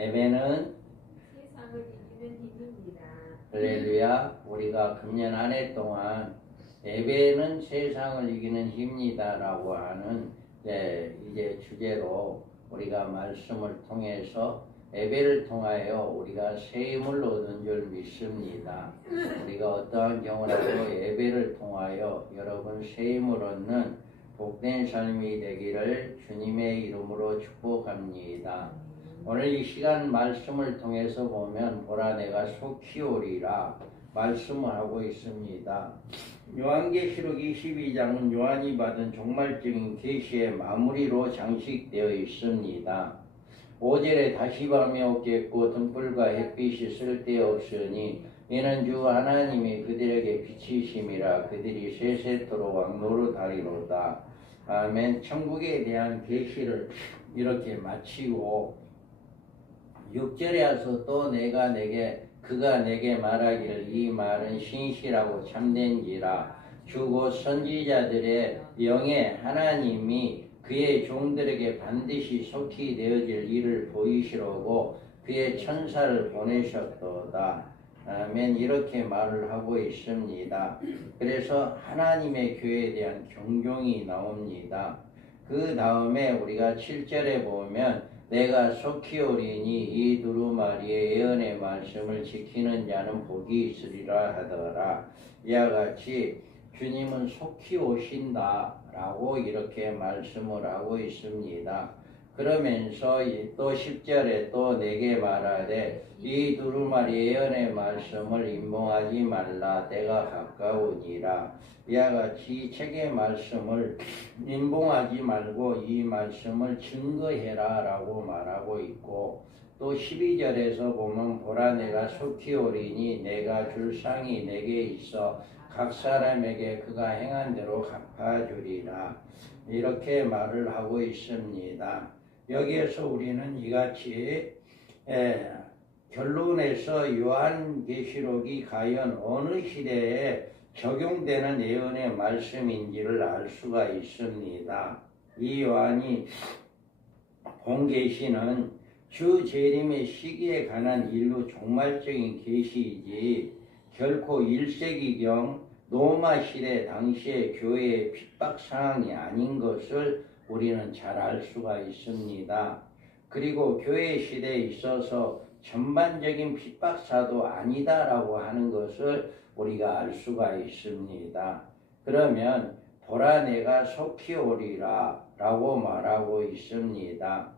예배는 세상을 이기는 힘입니다. 할렐루야. 우리가 금년 한 해 동안 예배는 세상을 이기는 힘이다라고 하는 이제 주제로 우리가 말씀을 통해서 예배를 통하여 우리가 새 힘을 얻은 줄 믿습니다. 우리가 어떠한 경우라도 예배를 통하여 여러분 새 힘을 얻는 복된 삶이 되기를 주님의 이름으로 축복합니다. 오늘 이 시간 말씀을 통해서 보면 보라 내가 속히 오리라 말씀을 하고 있습니다. 요한계시록 22장은 요한이 받은 종말적인 계시의 마무리로 장식되어 있습니다. 5절에 다시 밤이 없겠고 등불과 햇빛이 쓸데없으니 이는 주 하나님이 그들에게 빛이심이라 그들이 세세토록 왕노릇하리로다. 아멘. 천국에 대한 계시를 이렇게 마치고 6절에 와서 또 그가 내게 말하기를 이 말은 신실하고 참된지라 주고 선지자들의 영에 하나님이 그의 종들에게 반드시 속히 되어질 일을 보이시려고 그의 천사를 보내셨도다. 아멘. 이렇게 말을 하고 있습니다. 그래서 하나님의 교회에 대한 경종이 나옵니다. 그 다음에 우리가 7절에 보면 내가 속히 오리니 이 두루마리의 예언의 말씀을 지키는 자는 복이 있으리라 하더라. 이와 같이 주님은 속히 오신다 라고 이렇게 말씀을 하고 있습니다. 그러면서 또 10절에 또 내게 말하되 이 두루마리 예언의 말씀을 임봉하지 말라 때가 가까우니라. 이와 같이 이 책의 말씀을 임봉하지 말고 이 말씀을 증거해라 라고 말하고 있고 또 12절에서 보면 보라 내가 속히 오리니 내가 줄 상이 내게 있어 각 사람에게 그가 행한 대로 갚아주리라. 이렇게 말을 하고 있습니다. 여기에서 우리는 이같이 결론에서 요한계시록이 과연 어느 시대에 적용되는 예언의 말씀인지를 알 수가 있습니다. 이 요한이 본 계시는 주 재림의 시기에 관한 인류 종말적인 계시이지 결코 1세기경 로마 시대 당시의 교회의 핍박 상황이 아닌 것을 우리는 잘 알 수가 있습니다. 그리고 교회 시대에 있어서 전반적인 핍박사도 아니다라고 하는 것을 우리가 알 수가 있습니다. 그러면 보라 내가 속히 오리라 라고 말하고 있습니다.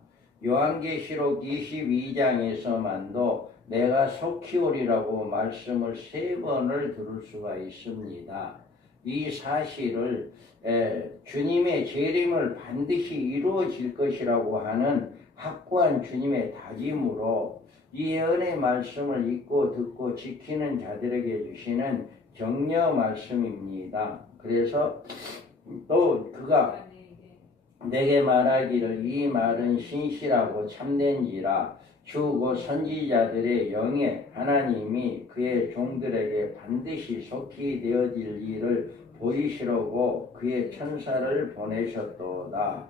요한계시록 22장에서만도 내가 속히 오리라고 말씀을 3번을 들을 수가 있습니다. 이 사실을 주님의 재림을 반드시 이루어질 것이라고 하는 확고한 주님의 다짐으로 이 예언의 말씀을 읽고 듣고 지키는 자들에게 주시는 격려 말씀입니다. 그래서 또 그가 내게 말하기를 이 말은 신실하고 참된지라 주고 선지자들의 영에 하나님이 그의 종들에게 반드시 속히 되어질 일을 보이시려고 그의 천사를 보내셨도다.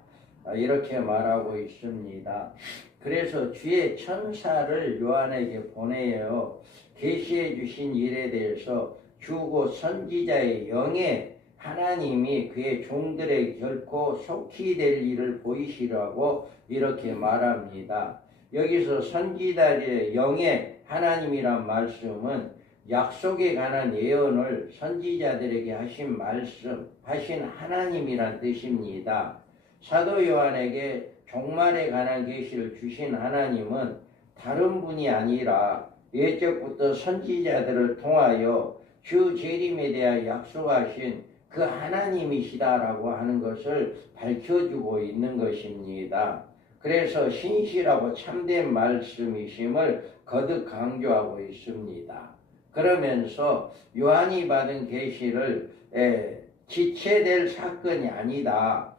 이렇게 말하고 있습니다. 그래서 주의 천사를 요한에게 보내어 계시해 주신 일에 대해서 주고 선지자의 영에 하나님이 그의 종들에게 결코 속히 될 일을 보이시라고 이렇게 말합니다. 여기서 선지자의 영의 하나님이란 말씀은 약속에 관한 예언을 선지자들에게 하신 말씀, 하신 하나님이란 뜻입니다. 사도 요한에게 종말에 관한 계시를 주신 하나님은 다른 분이 아니라 예적부터 선지자들을 통하여 주 재림에 대한 약속하신 그 하나님이시다라고 하는 것을 밝혀주고 있는 것입니다. 그래서 신실하고 참된 말씀이심을 거듭 강조하고 있습니다. 그러면서 요한이 받은 계시를 지체될 사건이 아니다.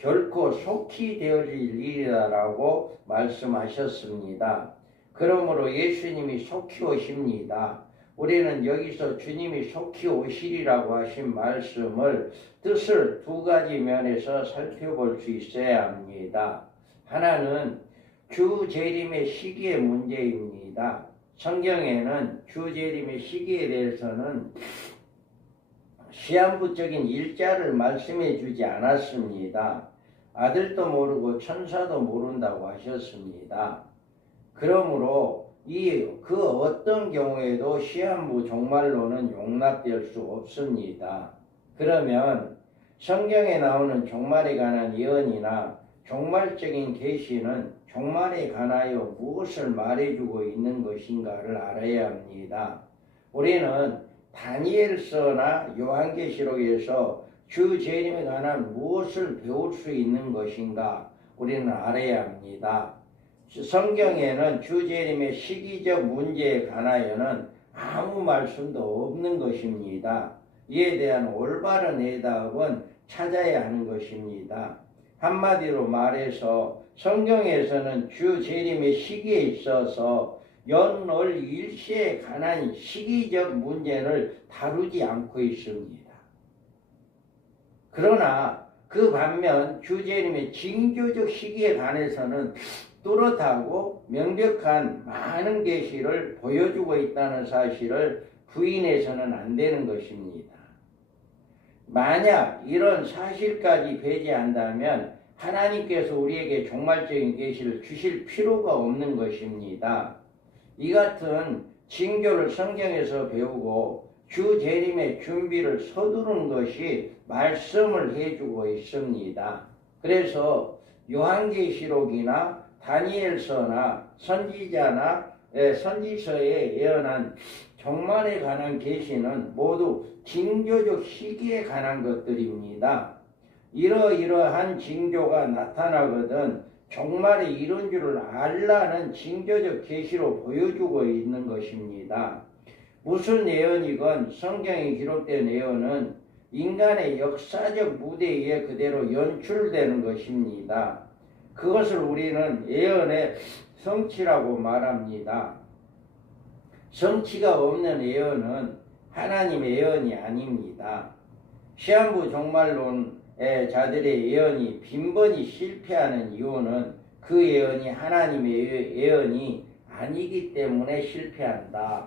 결코 속히 되어질 일이다라고 말씀하셨습니다. 그러므로 예수님이 속히 오십니다. 우리는 여기서 주님이 속히 오시리라고 하신 말씀을 뜻을 두 가지 면에서 살펴볼 수 있어야 합니다. 하나는 주 재림의 시기의 문제입니다. 성경에는 주 재림의 시기에 대해서는 시한부적인 일자를 말씀해 주지 않았습니다. 아들도 모르고 천사도 모른다고 하셨습니다. 그러므로 그 어떤 경우에도 시한부 종말론은 용납될 수 없습니다. 그러면 성경에 나오는 종말에 관한 예언이나 종말적인 계시는 종말에 관하여 무엇을 말해주고 있는 것인가를 알아야 합니다. 우리는 다니엘서나 요한계시록에서 주 재림에 관한 무엇을 배울 수 있는 것인가 우리는 알아야 합니다. 성경에는 주 재림의 시기적 문제에 관하여는 아무 말씀도 없는 것입니다. 이에 대한 올바른 해답은 찾아야 하는 것입니다. 한마디로 말해서 성경에서는 주 재림의 시기에 있어서 연월 일시에 관한 시기적 문제를 다루지 않고 있습니다. 그러나 그 반면 주 재림의 징조적 시기에 관해서는 뚜렷하고 명백한 많은 계시를 보여주고 있다는 사실을 부인해서는 안 되는 것입니다. 만약 이런 사실까지 배제한다면 하나님께서 우리에게 종말적인 계시를 주실 필요가 없는 것입니다. 이 같은 징조를 성경에서 배우고 주 재림의 준비를 서두르는 것이 말씀을 해주고 있습니다. 그래서 요한계시록이나 다니엘서나 선지서에 예언한 종말에 관한 계시는 모두 징조적 시기에 관한 것들입니다. 이러이러한 징조가 나타나거든 종말이 이룬 줄을 알라는 징조적 계시로 보여주고 있는 것입니다. 무슨 예언이건 성경에 기록된 예언은 인간의 역사적 무대에 그대로 연출되는 것입니다. 그것을 우리는 예언의 성취라고 말합니다. 성취가 없는 예언은 하나님의 예언이 아닙니다. 시한부 종말론의 자들의 예언이 빈번히 실패하는 이유는 그 예언이 하나님의 예언이 아니기 때문에 실패한다.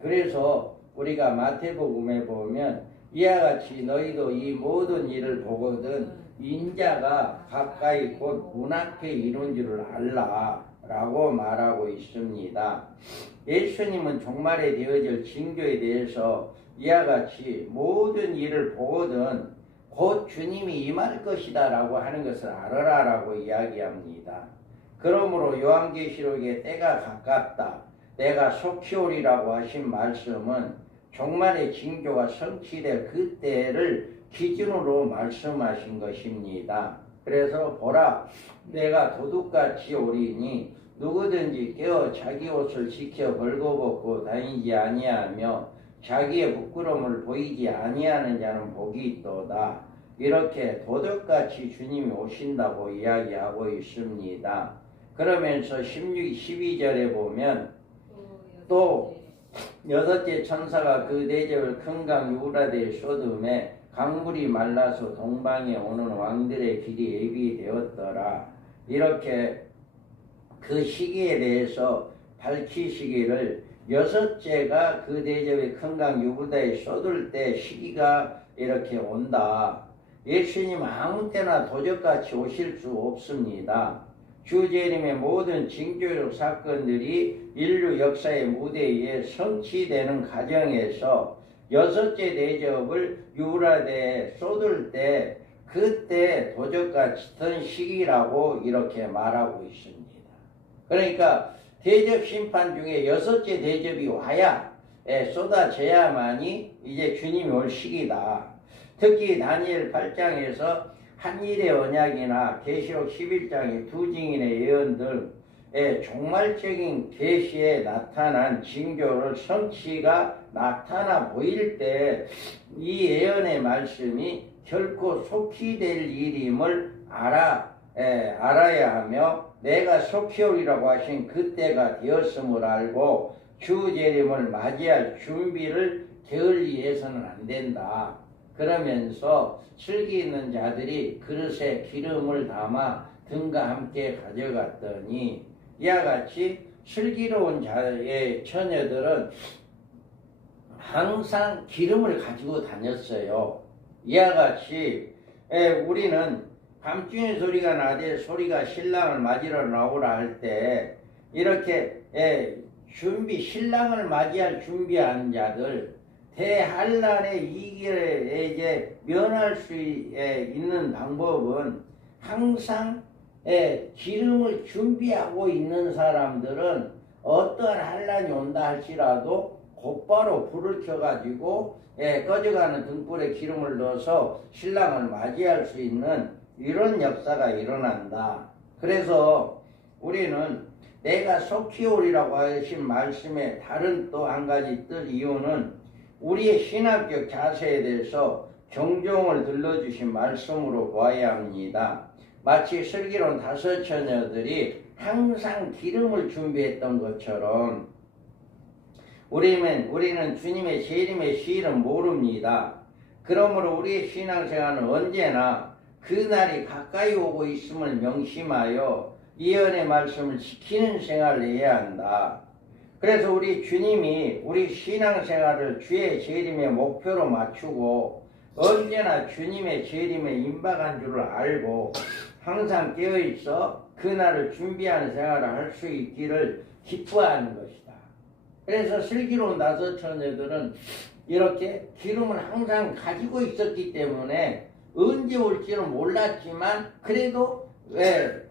그래서 우리가 마태복음에 보면 이와 같이 너희도 이 모든 일을 보거든 인자가 가까이 곧 문 앞에 이룬 줄을 알라 라고 말하고 있습니다. 예수님은 종말에 되어질 징조에 대해서 이와 같이 모든 일을 보거든 곧 주님이 임할 것이다 라고 하는 것을 알아라 라고 이야기합니다. 그러므로 요한계시록에 때가 가깝다, 내가 속히 오리라고 하신 말씀은 종말의 징조가 성취될 그때를 기준으로 말씀하신 것입니다. 그래서 보라, 내가 도둑같이 오리니 누구든지 깨어 자기 옷을 지켜 벌거벗고 다니지 아니하며 자기의 부끄러움을 보이지 아니하는 자는 복이 있도다. 이렇게 도둑같이 주님이 오신다고 이야기하고 있습니다. 그러면서 12절에 보면 또 여섯째 천사가 그 대접을 큰 강 유브라데에 쏟음에 강물이 말라서 동방에 오는 왕들의 길이 예비되었더라. 이렇게 그 시기에 대해서 밝히시기를 여섯째가 그 대접의 큰 강 유브라데에 쏟을 때 시기가 이렇게 온다. 예수님 아무 때나 도적같이 오실 수 없습니다. 주재림의 모든 징조적 사건들이 인류 역사의 무대에 성취되는 과정에서 여섯째 대접을 유브라데에 쏟을 때 그때 도적같은 시기라고 이렇게 말하고 있습니다. 그러니까 대접 심판 중에 여섯째 대접이 와야 쏟아져야만이 이제 주님이 올 시기다. 특히 다니엘 8장에서 한일의 언약이나 계시록 11장의 두 증인의 예언들의 종말적인 계시에 나타난 징조를 성취가 나타나 보일 때 이 예언의 말씀이 결코 속히 될 일임을 알아야 하며 내가 속히 오리라고 하신 그때가 되었음을 알고 주 재림을 맞이할 준비를 게을리해서는 안 된다. 그러면서 슬기 있는 자들이 그릇에 기름을 담아 등과 함께 가져갔더니 이와 같이 슬기로운 자의 처녀들은 항상 기름을 가지고 다녔어요. 이와 같이 우리는 밤중에 소리가 나되 소리가 신랑을 맞이러 나오라 할 때 이렇게 신랑을 맞이할 준비한 자들 대환란의 이길에 이제 면할 수 있는 방법은 항상 기름을 준비하고 있는 사람들은 어떠한 환란이 온다 할지라도 곧바로 불을 켜가지고 꺼져가는 등불에 기름을 넣어서 신랑을 맞이할 수 있는 이런 역사가 일어난다. 그래서 우리는 내가 속히 오리라고 하신 말씀의 다른 또 한 가지 뜻 이유는 우리의 신학적 자세에 대해서 경종을 들려주신 말씀으로 보아야 합니다. 마치 슬기로운 다섯 처녀들이 항상 기름을 준비했던 것처럼 우리는 주님의 재림의 시일은 모릅니다. 그러므로 우리의 신앙생활은 언제나 그날이 가까이 오고 있음을 명심하여 예언의 말씀을 지키는 생활을 해야 한다. 그래서 우리 주님이 우리 신앙생활을 주의 재림의 목표로 맞추고 언제나 주님의 재림에 임박한 줄을 알고 항상 깨어있어 그날을 준비하는 생활을 할 수 있기를 기뻐하는 것이다. 그래서 슬기로운 다섯 처녀들은 이렇게 기름을 항상 가지고 있었기 때문에 언제 올지는 몰랐지만 그래도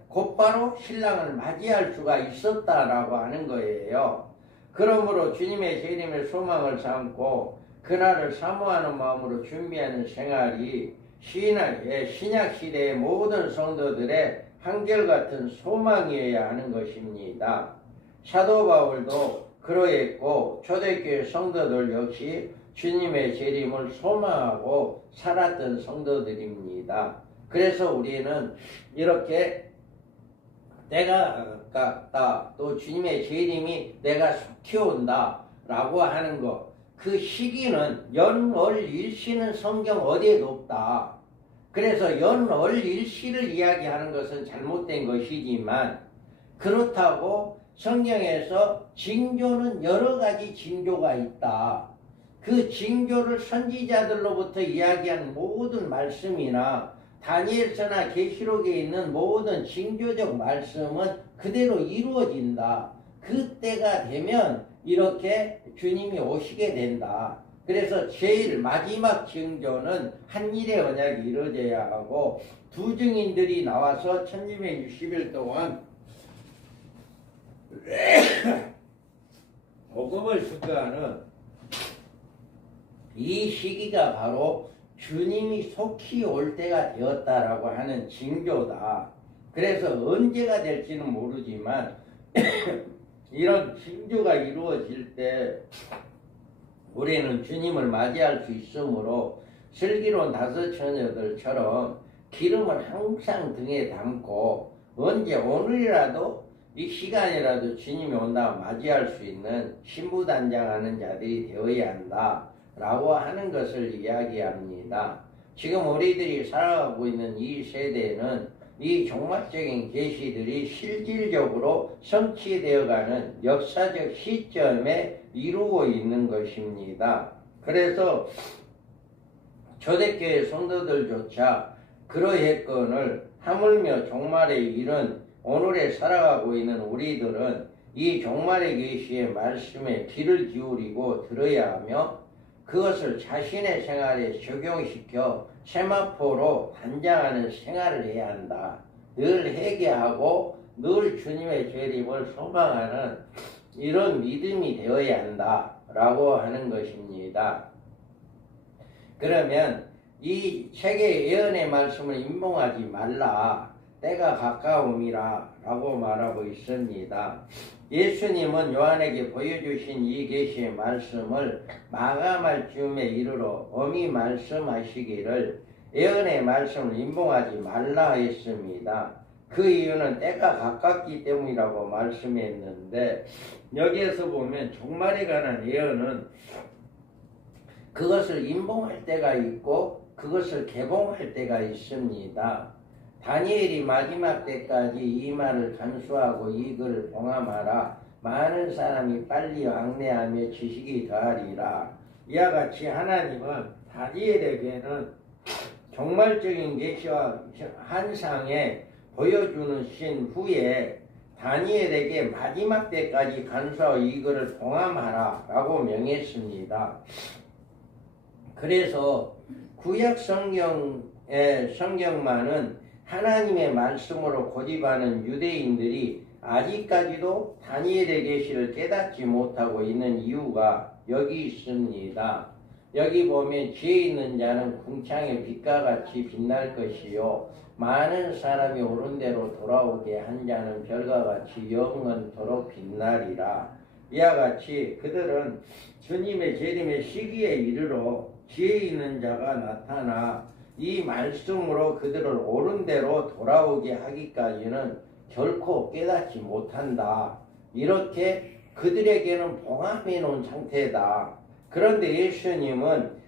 곧바로 신랑을 맞이할 수가 있었다라고 하는 거예요. 그러므로 주님의 재림의 소망을 삼고 그날을 사모하는 마음으로 준비하는 생활이 신약 시대의 모든 성도들의 한결같은 소망이어야 하는 것입니다. 사도 바울도 그러했고 초대교회 성도들 역시 주님의 재림을 소망하고 살았던 성도들입니다. 그래서 우리는 이렇게 때가 가깝다, 또 주님의 재림이 내가 속히 온다 라고 하는 것, 그 시기는 연월 일시는 성경 어디에도 없다. 그래서 연월 일시를 이야기하는 것은 잘못된 것이지만 그렇다고 성경에서 징조는 여러 가지 징조가 있다. 그 징조를 선지자들로부터 이야기한 모든 말씀이나 다니엘서나 계시록에 있는 모든 징조적 말씀은 그대로 이루어진다. 그때가 되면 이렇게 주님이 오시게 된다. 그래서 제일 마지막 징조는 한일의 언약이 이루어져야 하고 두 증인들이 나와서 1260일 동안 복음을 증거하는 이 시기가 바로 주님이 속히 올 때가 되었다라고 하는 징조다. 그래서 언제가 될지는 모르지만 이런 징조가 이루어질 때 우리는 주님을 맞이할 수 있으므로 슬기로운 다섯 처녀들처럼 기름을 항상 등에 담고 언제 오늘이라도 이 시간이라도 주님이 온다 맞이할 수 있는 신부단장하는 자들이 되어야 한다 라고 하는 것을 이야기합니다. 지금 우리들이 살아가고 있는 이 세대는 이 종말적인 계시들이 실질적으로 성취되어가는 역사적 시점에 이루고 있는 것입니다. 그래서 초대교회 성도들조차 그러했건을 하물며 종말에 이른 오늘에 살아가고 있는 우리들은 이 종말의 계시의 말씀에 귀를 기울이고 들어야 하며 그것을 자신의 생활에 적용시켜 세마포로 단장하는 생활을 해야 한다. 늘 회개하고 늘 주님의 재림을 소망하는 이런 믿음이 되어야 한다 라고 하는 것입니다. 그러면 이 책의 예언의 말씀을 임봉하지 말라, 때가 가까움이라 라고 말하고 있습니다. 예수님은 요한에게 보여주신 이 계시의 말씀을 마감할 즈음에 이르러 엄히 말씀하시기를 예언의 말씀을 임봉하지 말라 했습니다. 그 이유는 때가 가깝기 때문이라고 말씀했는데 여기에서 보면 종말에 관한 예언은 그것을 임봉할 때가 있고 그것을 개봉할 때가 있습니다. 다니엘이 마지막 때까지 이 말을 간수하고 이 글을 봉함하라. 많은 사람이 빨리 왕래하며 지식이 더하리라. 이와 같이 하나님은 다니엘에게는 종말적인 계시와 환상에 보여주는 신 후에 다니엘에게 마지막 때까지 간수하고 이 글을 봉함하라 라고 명했습니다. 그래서 구약 성경의 성경만은 하나님의 말씀으로 고집하는 유대인들이 아직까지도 다니엘의 계시를 깨닫지 못하고 있는 이유가 여기 있습니다. 여기 보면 지혜 있는 자는 궁창의 빛과 같이 빛날 것이요 많은 사람이 옳은 대로 돌아오게 한 자는 별과 같이 영원토록 빛나리라. 이와 같이 그들은 주님의 재림의 시기에 이르러 지혜 있는 자가 나타나 이 말씀으로 그들을 옳은 대로 돌아오게 하기까지는 결코 깨닫지 못한다. 이렇게 그들에게는 봉함해 놓은 상태다. 그런데 예수님은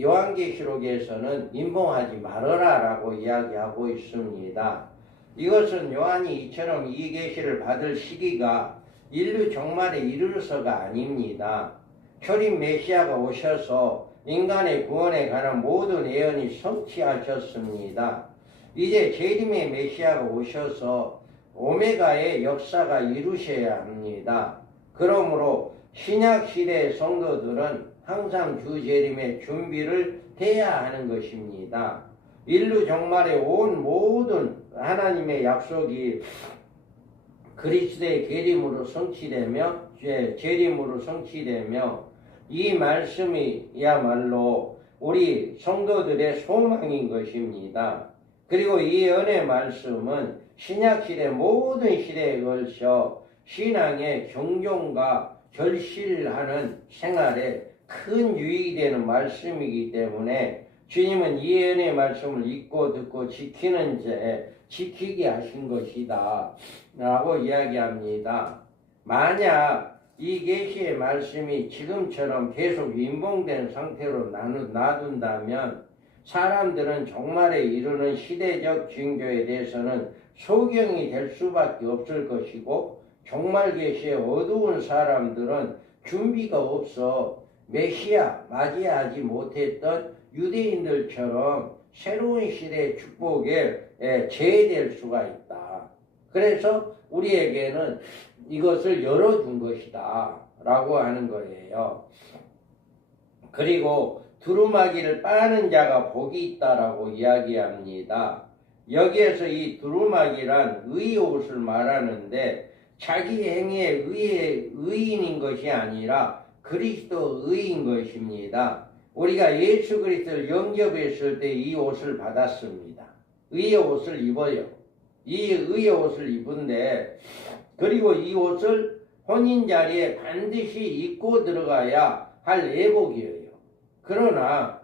요한계시록에서는 임봉하지 말아라 라고 이야기하고 있습니다. 이것은 요한이 이처럼 이 계시를 받을 시기가 인류 종말에 이르러서가 아닙니다. 초림 메시아가 오셔서 인간의 구원에 관한 모든 예언이 성취하셨습니다. 이제 재림의 메시아가 오셔서 오메가의 역사가 이루셔야 합니다. 그러므로 신약시대의 성도들은 항상 주 재림의 준비를 해야 하는 것입니다. 인류 종말에 온 모든 하나님의 약속이 그리스도의 재림으로 성취되며 이 말씀이야말로 우리 성도들의 소망인 것입니다. 그리고 이 은혜 말씀은 신약시대 모든 시대에 걸쳐 신앙의 경종과 결실하는 생활에 큰 유익이 되는 말씀이기 때문에 주님은 이 은혜 말씀을 읽고 듣고 지키는 자 지키게 하신 것이다 라고 이야기합니다. 만약 이 계시의 말씀이 지금처럼 계속 임봉된 상태로 놔둔다면 사람들은 종말에 이르는 시대적 징조에 대해서는 소경이 될 수밖에 없을 것이고 종말 계시의 어두운 사람들은 준비가 없어 메시아 맞이하지 못했던 유대인들처럼 새로운 시대의 축복에 제외될 수가 있다. 그래서 우리에게는 이것을 열어준 것이다 라고 하는 거예요. 그리고 두루마기를 빠는 자가 복이 있다라고 이야기합니다. 여기에서 이 두루마기란 의의 옷을 말하는데 자기 행위에 의인인 것이 아니라 그리스도 의인 것입니다. 우리가 예수 그리스도를 영접했을 때 이 옷을 받았습니다. 의의 옷을 입어요. 이 의의 옷을 입은데 그리고 이 옷을 혼인 자리에 반드시 입고 들어가야 할 예복이에요. 그러나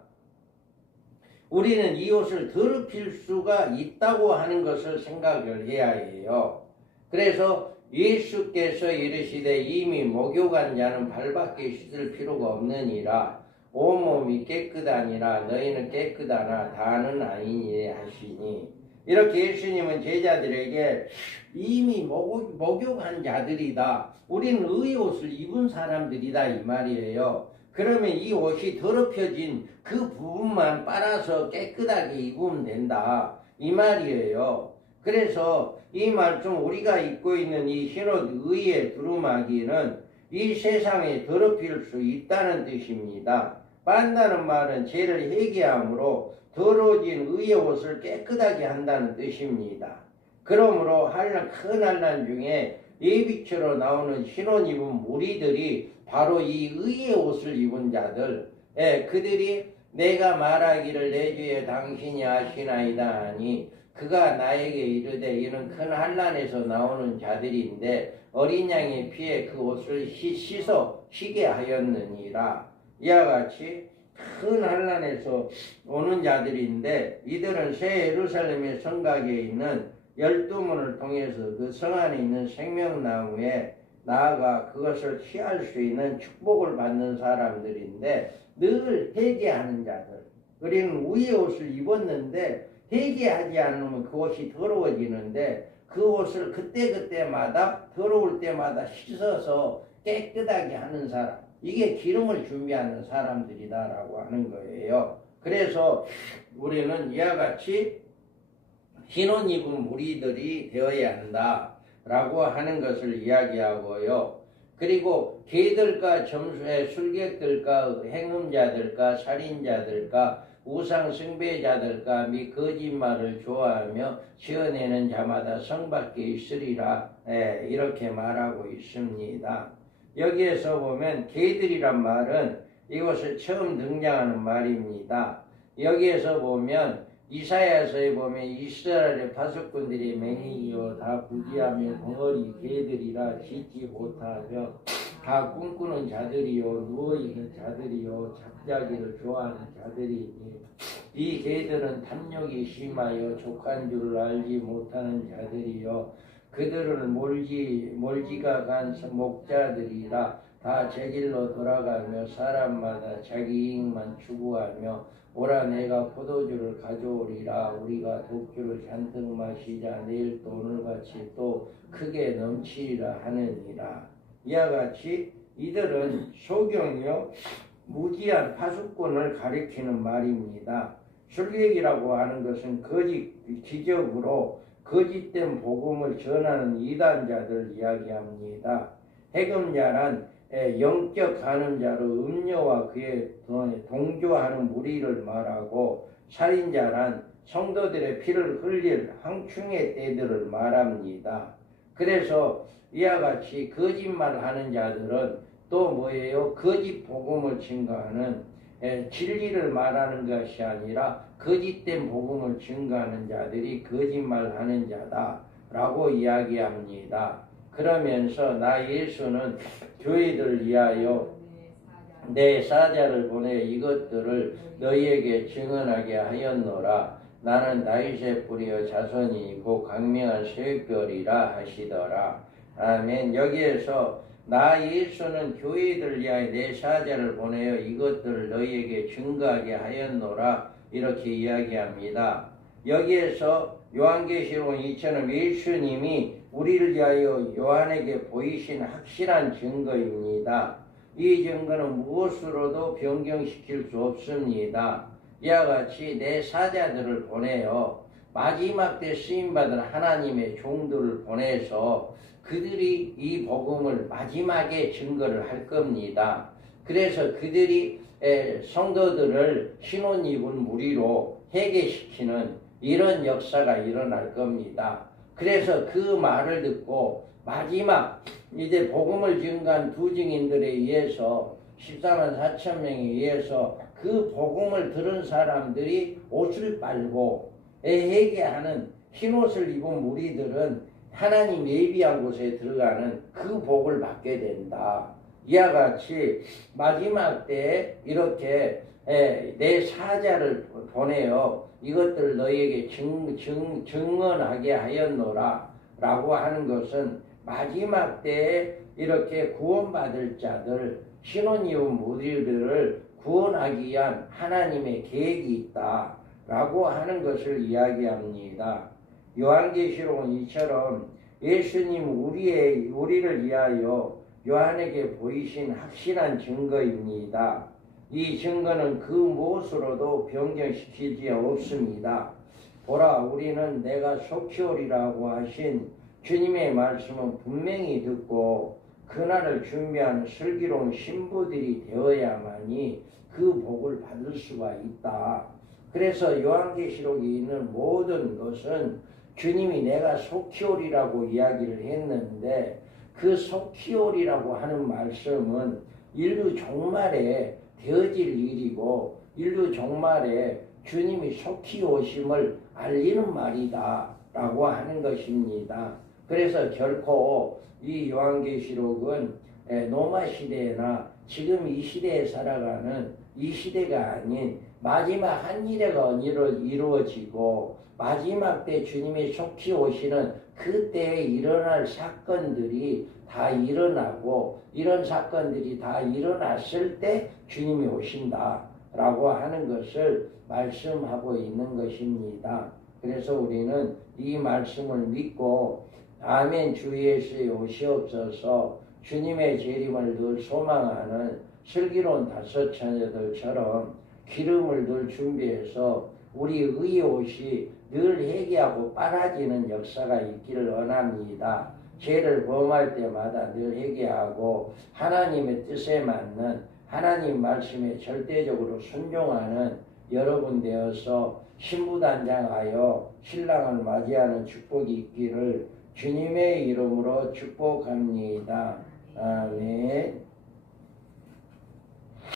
우리는 이 옷을 더럽힐 수가 있다고 하는 것을 생각을 해야 해요. 그래서 예수께서 이르시되 이미 목욕한 자는 발밖에 씻을 필요가 없느니라 온몸이 깨끗하니라 너희는 깨끗하나 다는 아니니 하시니 이렇게 예수님은 제자들에게 이미 목욕한 자들이다. 우리는 의의 옷을 입은 사람들이다 이 말이에요. 그러면 이 옷이 더럽혀진 그 부분만 빨아서 깨끗하게 입으면 된다 이 말이에요. 그래서 이 말씀 우리가 입고 있는 이 흰옷 의의 두루마기는 이 세상에 더럽힐 수 있다는 뜻입니다. 빤다는 말은 죄를 회개함으로 더러워진 의의 옷을 깨끗하게 한다는 뜻입니다. 그러므로 큰 환난 중에 예비처로 나오는 흰옷 입은 무리들이 바로 이 의의 옷을 입은 자들, 그들이 내가 말하기를 내 주에 당신이 아시나이다 하니 그가 나에게 이르되 이는 큰 환난에서 나오는 자들인데 어린 양의 피에 그 옷을 씻어 쉬게 하였느니라. 이와 같이 큰 환난에서 오는 자들인데 이들은 새 예루살렘의 성곽에 있는 12문을 통해서 그 성 안에 있는 생명나무에 나아가 그것을 취할 수 있는 축복을 받는 사람들인데 늘 회개하는 자들. 우리는 의의 옷을 입었는데 회개하지 않으면 그 옷이 더러워지는데 그 옷을 그때그때마다 더러울 때마다 씻어서 깨끗하게 하는 사람, 이게 기름을 준비하는 사람들이다라고 하는 거예요. 그래서 우리는 이와 같이 흰옷 입은 무리들이 되어야 한다라고 하는 것을 이야기하고요. 그리고 개들과 점수의 술객들과 행음자들과 살인자들과 우상 숭배자들과 및 거짓말을 좋아하며 지어내는 자마다 성 밖에 있으리라, 이렇게 말하고 있습니다. 여기에서 보면 개들이란 말은 이것을 처음 등장하는 말입니다. 여기에서 보면 이사야서에 보면 이스라엘의 파수꾼들이 맹인이요 다 부지하며 벙어리 개들이라 짖지 못하며 다 꿈꾸는 자들이요 누워있는 자들이요 잡자기를 좋아하는 자들이니 이 개들은 탐욕이 심하여 족한 줄을 알지 못하는 자들이요 그들은 몰지가 간 목자들이라 다 제 길로 돌아가며 사람마다 자기 이익만 추구하며 오라 내가 포도주를 가져오리라 우리가 독주를 잔뜩 마시자 내일 또 오늘같이 또 크게 넘치리라 하느니라. 이와 같이 이들은 소경이요 무지한 파수꾼을 가리키는 말입니다. 술객이라고 하는 것은 거짓 기적으로 거짓된 복음을 전하는 이단자들 이야기합니다. 해금자란 영적 간음자로 음료와 그에 동조하는 무리를 말하고 살인자란 성도들의 피를 흘릴 황충의 때들을 말합니다. 그래서 이와 같이 거짓말하는 자들은 또 뭐예요? 거짓 복음을 증거하는 진리를 말하는 것이 아니라 거짓된 복음을 증거하는 자들이 거짓말하는 자다라고 이야기합니다. 그러면서 나 예수는 교회들 위하여 내 사자를 보내 이것들을 너희에게 증언하게 하였노라. 나는 다윗의 뿌리여 자손이고 강명한 쇠별이라 하시더라. 아멘. 여기에서 나 예수는 교회들 위하여 내 사자를 보내어 이것들을 너희에게 증거하게 하였노라. 이렇게 이야기합니다. 여기에서 요한계시록 2처럼 예수님이 우리를 위하여 요한에게 보이신 확실한 증거입니다. 이 증거는 무엇으로도 변경시킬 수 없습니다. 이와 같이 내 사자들을 보내어 마지막 때 쓰임받은 하나님의 종들을 보내서 그들이 이 복음을 마지막에 증거를 할 겁니다. 그래서 그들이 성도들을 흰옷 입은 무리로 회개시키는 이런 역사가 일어날 겁니다. 그래서 그 말을 듣고 마지막 이제 복음을 증거한 두 증인들에 의해서 14만 4천 명에 의해서 그 복음을 들은 사람들이 옷을 빨고 회개하는 흰옷을 입은 무리들은 하나님 예비한 곳에 들어가는 그 복을 받게 된다. 이와 같이 마지막 때에 이렇게 내 사자를 보내어 이것들을 너희에게 증언하게 하였노라 라고 하는 것은 마지막 때에 이렇게 구원받을 자들 흰옷 입은 무리들을 구원하기 위한 하나님의 계획이 있다 라고 하는 것을 이야기합니다. 요한계시록은 이처럼 예수님 우리를 위하여 요한에게 보이신 확실한 증거입니다. 이 증거는 그 무엇으로도 변경시키지 없습니다. 보라 우리는 내가 속히 오리라고 하신 주님의 말씀은 분명히 듣고 그날을 준비한 슬기로운 신부들이 되어야만이 그 복을 받을 수가 있다. 그래서 요한계시록에 있는 모든 것은 주님이 내가 속히 오리라고 이야기를 했는데 그 속히 오리라고 하는 말씀은 인류 종말에 되어질 일이고 인류 종말에 주님이 속히 오심을 알리는 말이다 라고 하는 것입니다. 그래서 결코 이 요한계시록은 노마 시대나 지금 이 시대에 살아가는 이 시대가 아닌 마지막 한 일회가 이루어지고 마지막 때 주님이 속히 오시는 그때에 일어날 사건들이 다 일어나고 이런 사건들이 다 일어났을 때 주님이 오신다 라고 하는 것을 말씀하고 있는 것입니다. 그래서 우리는 이 말씀을 믿고 아멘 주 예수의 오시옵소서 주님의 재림을 늘 소망하는 슬기로운 다섯 처녀들처럼 기름을 늘 준비해서 우리 의의 옷이 늘 회개하고 빨아지는 역사가 있기를 원합니다. 죄를 범할 때마다 늘 회개하고 하나님의 뜻에 맞는 하나님 말씀에 절대적으로 순종하는 여러분 되어서 신부단장하여 신랑을 맞이하는 축복이 있기를 주님의 이름으로 축복합니다. 아멘.